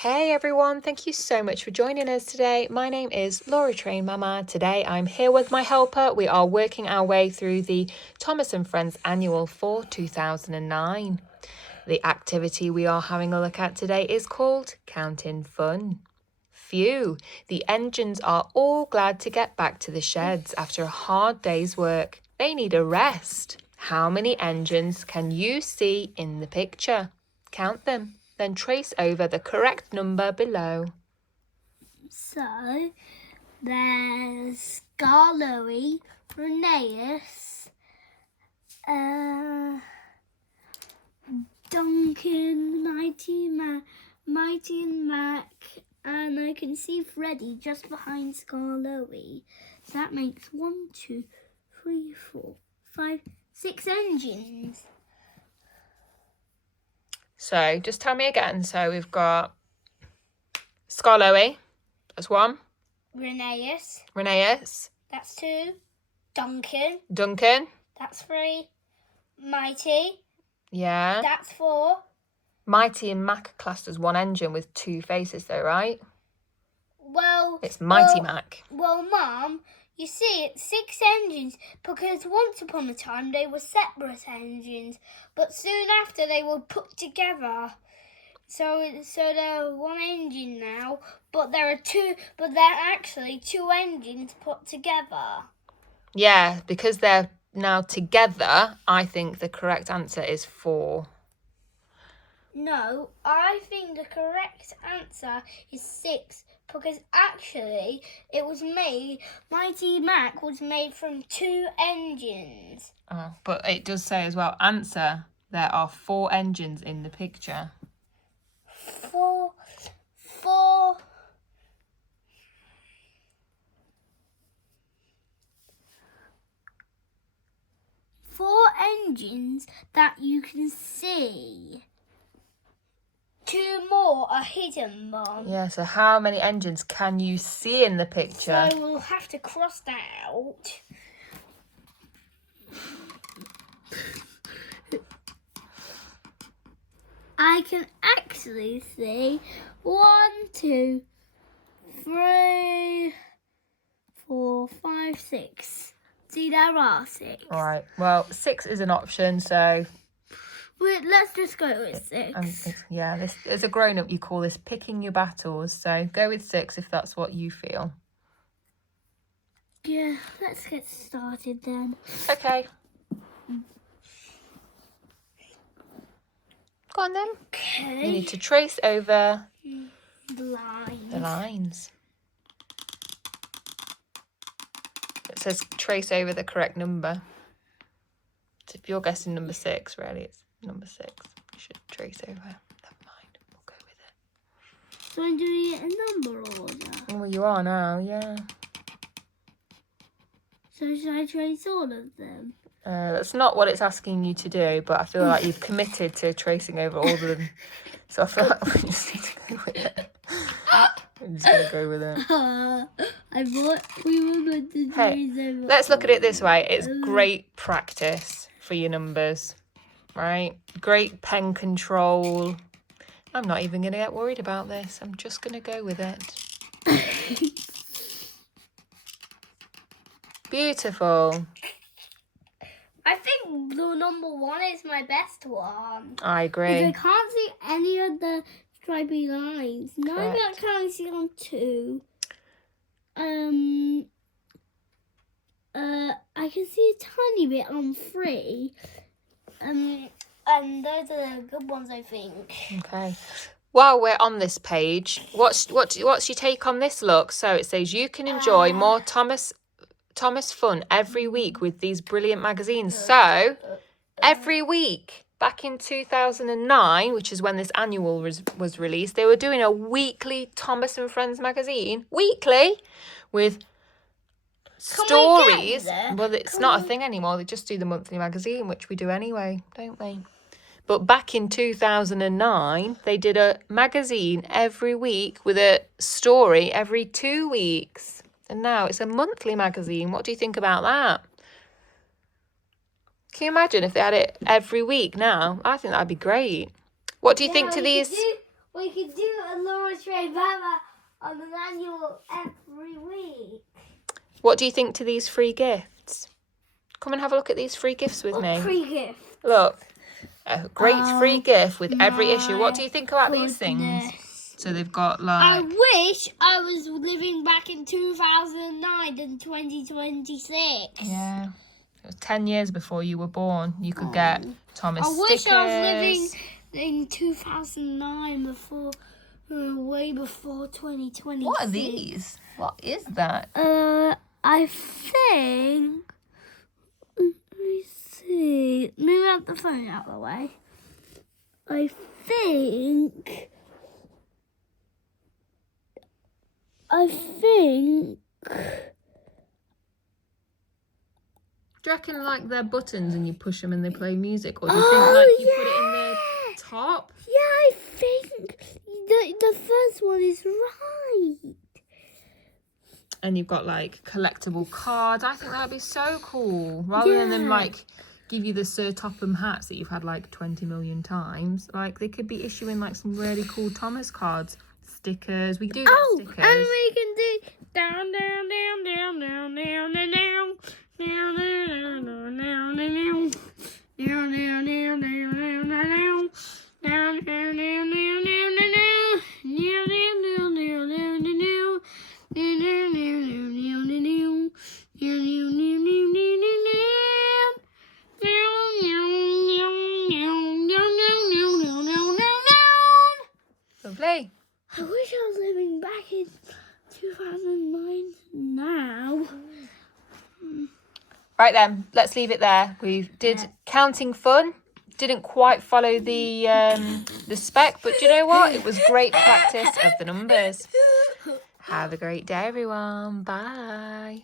Hey everyone, thank you so much for joining us today. My name is Laura Train Mama. Today I'm here with my helper. We are working our way through the Thomas and Friends Annual for 2009. The activity we are having a look at today is called Counting Fun. Phew, the engines are all glad to get back to the sheds after a hard day's work. They need a rest. How many engines can you see in the picture? Count them. Then trace over the correct number below. So, there's Garloey, Rheneas, Duncan, Mighty and Mac, and I can see Freddy just behind Scarloey. So that makes 1, 2, 3, 4, 5, 6 engines. So just tell me again. So we've got Scarloey, that's 1. Rheneas, that's 2. Duncan, that's 3. Mighty, yeah. that's 4. Mighty and Mac are classed as 1 engine with 2 faces though, right? Well, it's Mighty Mac. Well, Mum, you see, it's 6 engines because once upon a time they were separate engines, but soon after they were put together. So they're 1 engine now, but they're actually 2 engines put together. Yeah, because they're now together, I think the correct answer is 4. No, I think the correct answer is 6 because actually it was made, Mighty Mac was made from 2 engines. Oh, but it does say as well, answer, there are 4 engines in the picture. 4 engines that you can see. 2 more are hidden, Mum. Yeah, so how many engines can you see in the picture? So we'll have to cross that out. I can actually see 1, 2, 3, 4, 5, 6. See, there are 6. All right, well, 6 is an option, so... Let's just go with 6. Yeah, this as a grown-up, you call this picking your battles, so go with 6 if that's what you feel. Yeah, let's get started then. Okay. Go on then. Okay. You need to trace over the lines. It says trace over the correct number. So if you're guessing number 6, really, it's number 6. You should trace over. Never mind. We'll go with it. So I'm doing it in number order. Well, you are now, yeah. So should I trace all of them? That's not what it's asking you to do, but I feel like you've committed to tracing over all of them. So I feel like we just need to go with it. I'm just going to go with it. I thought we were meant to trace over. Let's look at it this way. It's great practice for your numbers, right? Great pen control. I'm not even going to get worried about this. I'm just going to go with it. Beautiful. I think the number 1 is my best one. I agree. Because I can't see any of the stripy lines. Maybe I can't see on 2. I can see a tiny bit on 3. And those are the good ones, I think. Okay. While we're on this page, what's your take on this look? So it says you can enjoy more Thomas fun every week with these brilliant magazines. So every week back in 2009, which is when this annual was released, they were doing a weekly Thomas and Friends magazine, weekly, with stories. Well, it's not a thing anymore. They just do the monthly magazine, which we do anyway, don't we? But back in 2009, they did a magazine every week with a story every 2 weeks. And now it's a monthly magazine. What do you think about that? Can you imagine if they had it every week now? I think that'd be great. What do you think to these? We could do a Laura Train Mama on an annual every week. What do you think to these free gifts? Come and have a look at these free gifts with me. Free gift. Look, a great free gift with every issue. What do you think about these things? Goodness. So they've got I like... wish I was living back in 2009 and 2026. Yeah. It was 10 years before you were born. You could get Thomas I wish stickers. I was living in 2009 before, way before 2026. What are these? What is that? I think. Let me see. Move out the phone out of the way. I think. Do you reckon like they're buttons and you push them and they play music? Or do you think like you put it in the top? Yeah, I think the first one is right. And you've got like collectible cards. I think that'd be so cool. Rather than them like give you the Sir Topham hats that you've had like 20 million times. Like they could be issuing like some really cool Thomas cards. Stickers. We do get stickers. And we can do down, down, down, down, down, down, down, down. Down, down, down, down, down, down, down, down, down, down, down, down, down, Lovely. I wish I was living back in 2009 now. Right then, let's leave it there. We did counting fun. Didn't quite follow the spec, but do you know what? It was great practice of the numbers. Have a great day, everyone. Bye.